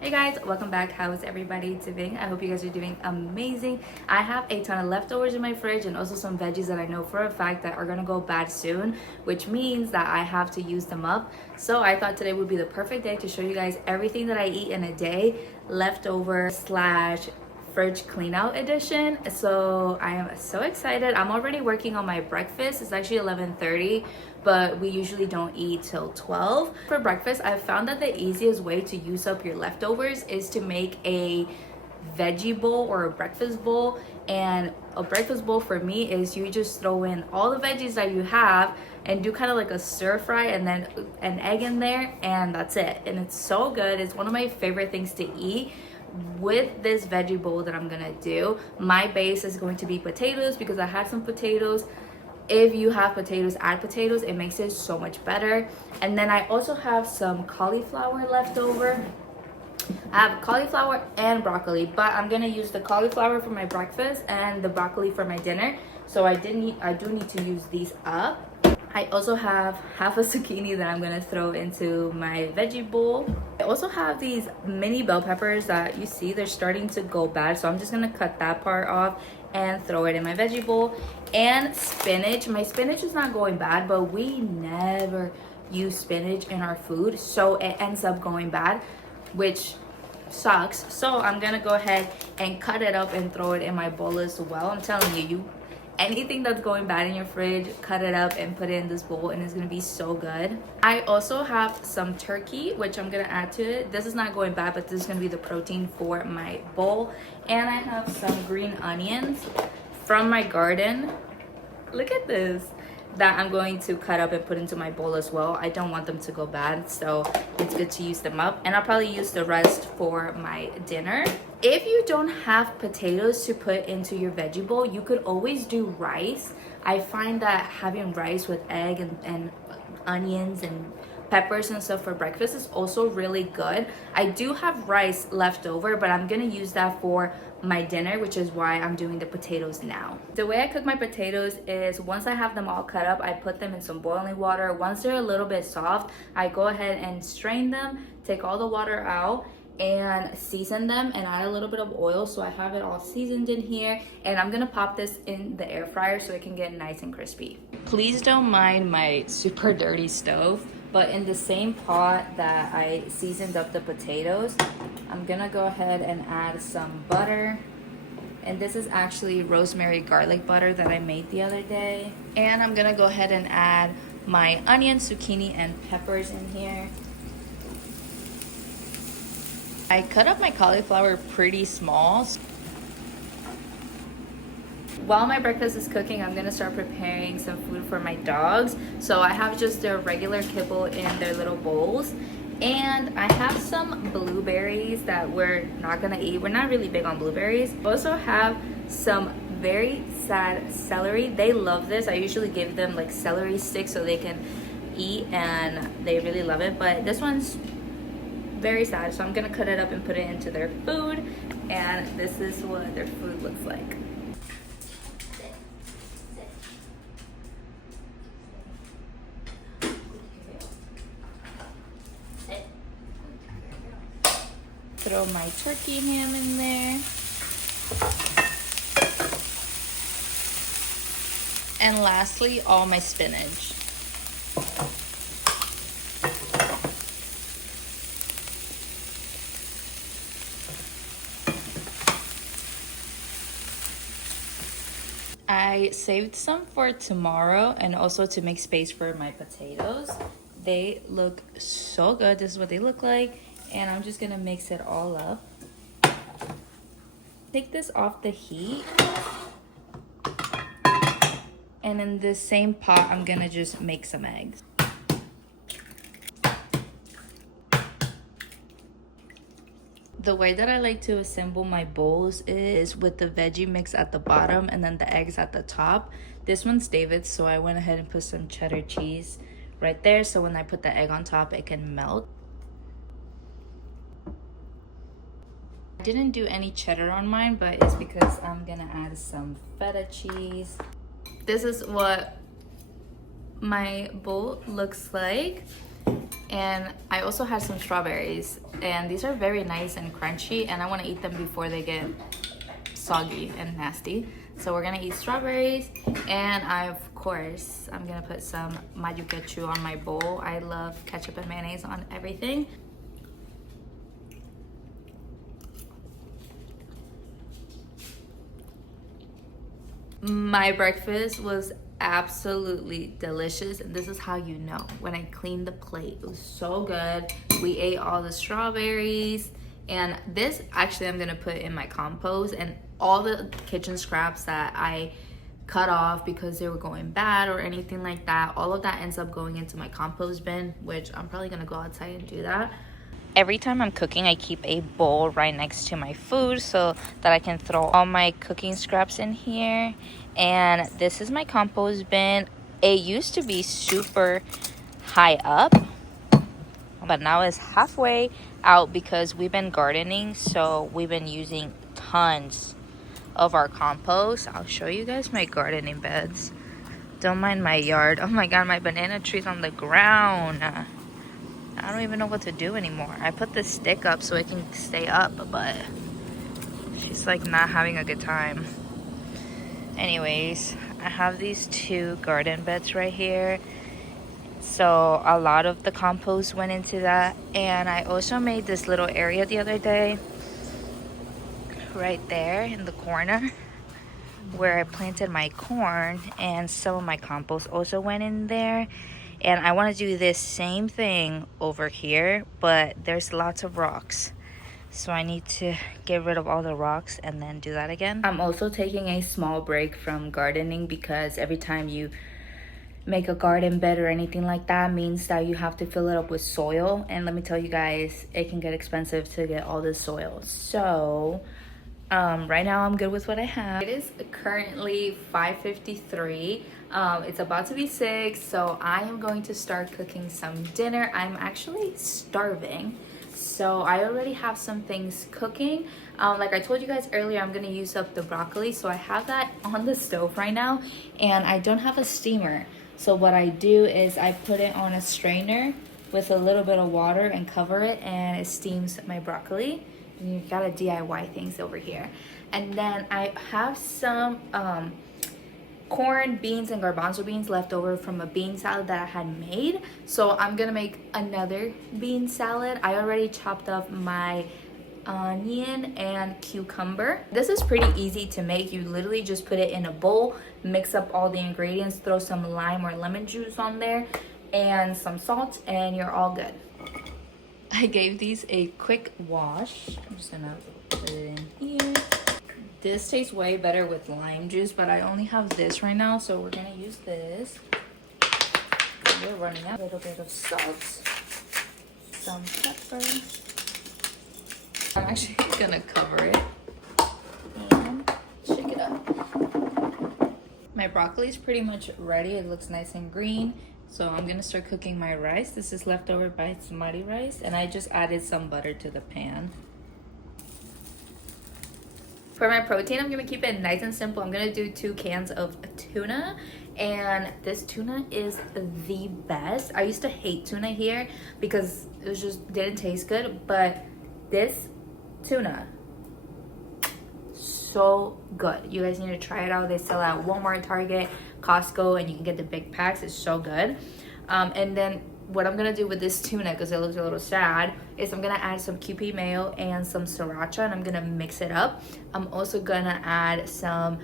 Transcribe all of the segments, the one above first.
Hey guys, welcome back. How is everybody doing? I hope you guys are doing amazing. I have a ton of leftovers in my fridge and also some veggies that I know for a fact that are gonna go bad soon, which means that I have to use them up. So I thought today would be the perfect day to show you guys everything that I eat in a day, leftover slash fridge clean out edition. So I am so excited. I'm already working on my breakfast. It's actually 11:30, but we usually don't eat till 12. For breakfast, I've found that the easiest way to use up your leftovers is to make a veggie bowl or a breakfast bowl. And a breakfast bowl for me is you just throw in all the veggies that you have and do kind of like a stir fry and then an egg in there, and that's it. And it's so good. It's one of my favorite things to eat. With this veggie bowl that I'm gonna do, my base is going to be potatoes because I had some potatoes. If you have potatoes, add potatoes. It makes it so much better. And then I also have some cauliflower left over. I have cauliflower and broccoli, but I'm gonna use the cauliflower for my breakfast and the broccoli for my dinner. So I do need to use these up. I also have half a zucchini that I'm gonna throw into my veggie bowl. I also have these mini bell peppers that you see they're starting to go bad, so I'm just gonna cut that part off and throw it in my veggie bowl. And spinach. My spinach is not going bad, but we never use spinach in our food, so it ends up going bad, which sucks. So I'm gonna go ahead and cut it up and throw it in my bowl as well. I'm telling you, anything that's going bad in your fridge, cut it up and put it in this bowl and it's gonna be so good. I also have some turkey, which I'm gonna add to it. This is not going bad, but this is gonna be the protein for my bowl. And I have some green onions from my garden. Look at this. That I'm going to cut up and put into my bowl as well. I don't want them to go bad, so it's good to use them up. And I'll probably use the rest for my dinner. If you don't have potatoes to put into your veggie bowl, you could always do rice. I find that having rice with egg and onions and peppers and stuff for breakfast is also really good. I do have rice left over, but I'm gonna use that for my dinner, which is why I'm doing the potatoes now. The way I cook my potatoes is once I have them all cut up, I put them in some boiling water. Once they're a little bit soft, I go ahead and strain them, take all the water out, and season them and add a little bit of oil so I have it all seasoned in here. And I'm gonna pop this in the air fryer so it can get nice and crispy. Please don't mind my super dirty stove, but in the same pot that I seasoned up the potatoes, I'm gonna go ahead and add some butter. And this is actually rosemary garlic butter that I made the other day. And I'm gonna go ahead and add my onion, zucchini, and peppers in here. I cut up my cauliflower pretty small. While my breakfast is cooking, I'm gonna start preparing some food for my dogs. So I have just their regular kibble in their little bowls. And I have some blueberries that we're not gonna eat. We're not really big on blueberries. Also have some very sad celery. They love this. I usually give them like celery sticks so they can eat and they really love it. But this one's very sad, so I'm gonna cut it up and put it into their food. And this is what their food looks like. Throw my turkey ham in there. And lastly, all my spinach. I saved some for tomorrow and also to make space for my potatoes. They look so good. This is what they look like. And I'm just gonna mix it all up. Take this off the heat. And in this same pot, I'm gonna just make some eggs. The way that I like to assemble my bowls is with the veggie mix at the bottom and then the eggs at the top. This one's David's, so I went ahead and put some cheddar cheese right there, so when I put the egg on top, it can melt. I didn't do any cheddar on mine, but it's because I'm gonna add some feta cheese. This is what my bowl looks like. And I also had some strawberries, and these are very nice and crunchy, and I want to eat them before they get soggy and nasty. So we're gonna eat strawberries, and of course I'm gonna put some mayo ketchup on my bowl. I love ketchup and mayonnaise on everything. My breakfast was absolutely delicious, and this is how you know when I cleaned the plate. It was so good. We ate all the strawberries, and this actually I'm gonna put in my compost, and all the kitchen scraps that I cut off because they were going bad or anything like that, all of that ends up going into my compost bin, which I'm probably gonna go outside and do that. Every time I'm cooking, I keep a bowl right next to my food so that I can throw all my cooking scraps in here. And this is my compost bin. It used to be super high up, but now it's halfway out because we've been gardening, so we've been using tons of our compost. I'll show you guys my gardening beds. Don't mind my yard. Oh my god, my banana tree's on the ground. I don't even know what to do anymore. I put this stick up so it can stay up, but she's like not having a good time. Anyways, I have these 2 garden beds right here. So a lot of the compost went into that. And I also made this little area the other day right there in the corner where I planted my corn, and some of my compost also went in there. And I want to do this same thing over here, but there's lots of rocks, so I need to get rid of all the rocks and then do that again. I'm also taking a small break from gardening because every time you make a garden bed or anything like that means that you have to fill it up with soil, and let me tell you guys, it can get expensive to get all this soil. So right now I'm good with what I have. It is currently 5:53. It's about to be 6, so I am going to start cooking some dinner. I'm actually starving, so I already have some things cooking. Like I told you guys earlier, I'm gonna use up the broccoli, so I have that on the stove right now, and I don't have a steamer. So what I do is I put it on a strainer with a little bit of water and cover it, and it steams my broccoli. You gotta DIY things over here. And then I have some corn, beans, and garbanzo beans left over from a bean salad that I had made. So I'm gonna make another bean salad. I already chopped up my onion and cucumber. This is pretty easy to make. You literally just put it in a bowl, mix up all the ingredients, throw some lime or lemon juice on there, and some salt, and you're all good. I gave these a quick wash. I'm just gonna put it in here. This tastes way better with lime juice, but I only have this right now, so we're gonna use this. We're running out. A little bit of salt, some pepper. I'm actually gonna cover it and shake it up. My broccoli is pretty much ready. It looks nice and green. So I'm gonna start cooking my rice. This is leftover basmati rice, and I just added some butter to the pan. For my protein, I'm gonna keep it nice and simple. I'm gonna do 2 cans of tuna, and this tuna is the best. I used to hate tuna here because it was just didn't taste good, but this tuna, so good. You guys need to try it out. They sell at Walmart, Target, Costco, and you can get the big packs. It's so good. And then what I'm gonna do with this tuna, because it looks a little sad, is I'm gonna add some Kewpie mayo and some sriracha, and I'm gonna mix it up. I'm also gonna add some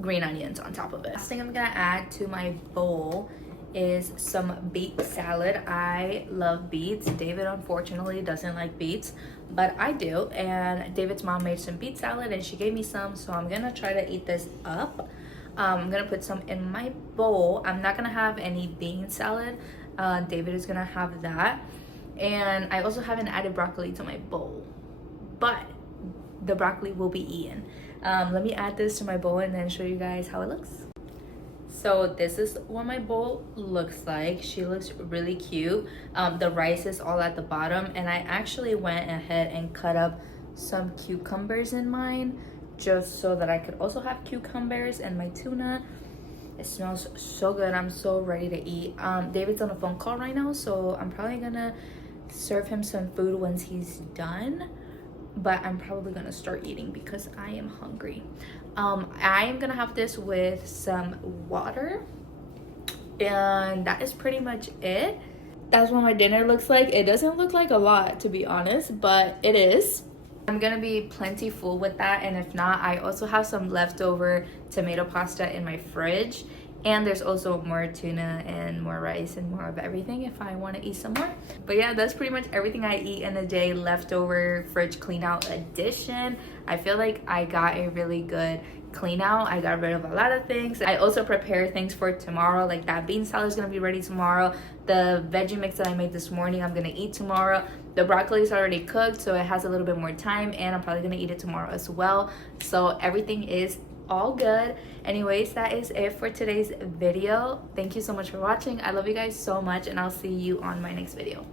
green onions on top of it. Last thing I'm gonna add to my bowl is some beet salad. I love beets. David unfortunately doesn't like beets, but I do. And David's mom made some beet salad and she gave me some, so I'm gonna try to eat this up. I'm gonna put some in my bowl. I'm not gonna have any bean salad. David is gonna have that. And I also haven't added broccoli to my bowl, but the broccoli will be eaten. Let me add this to my bowl and then show you guys how it looks. So this is what my bowl looks like. She looks really cute. The rice is all at the bottom, and I actually went ahead and cut up some cucumbers in mine just so that I could also have cucumbers and my tuna. It smells so good. I'm so ready to eat. David's on a phone call right now, so I'm probably gonna serve him some food once he's done, but I'm probably gonna start eating because I am hungry. I am gonna have this with some water, and that is pretty much it. That's what my dinner looks like. It doesn't look like a lot, to be honest, but it is. I'm gonna be plenty full with that, and if not, I also have some leftover tomato pasta in my fridge, and there's also more tuna and more rice and more of everything if I want to eat some more. But yeah, that's pretty much everything I eat in a day. Leftover fridge clean out edition. I feel like I got a really good clean out. I got rid of a lot of things. I also prepare things for tomorrow, like that bean salad is gonna be ready tomorrow. The veggie mix that I made this morning, I'm gonna eat tomorrow. The broccoli is already cooked, so it has a little bit more time, and I'm probably gonna eat it tomorrow as well. So everything is all good. Anyways, that is it for today's video. Thank you so much for watching. I love you guys so much, and I'll see you on my next video.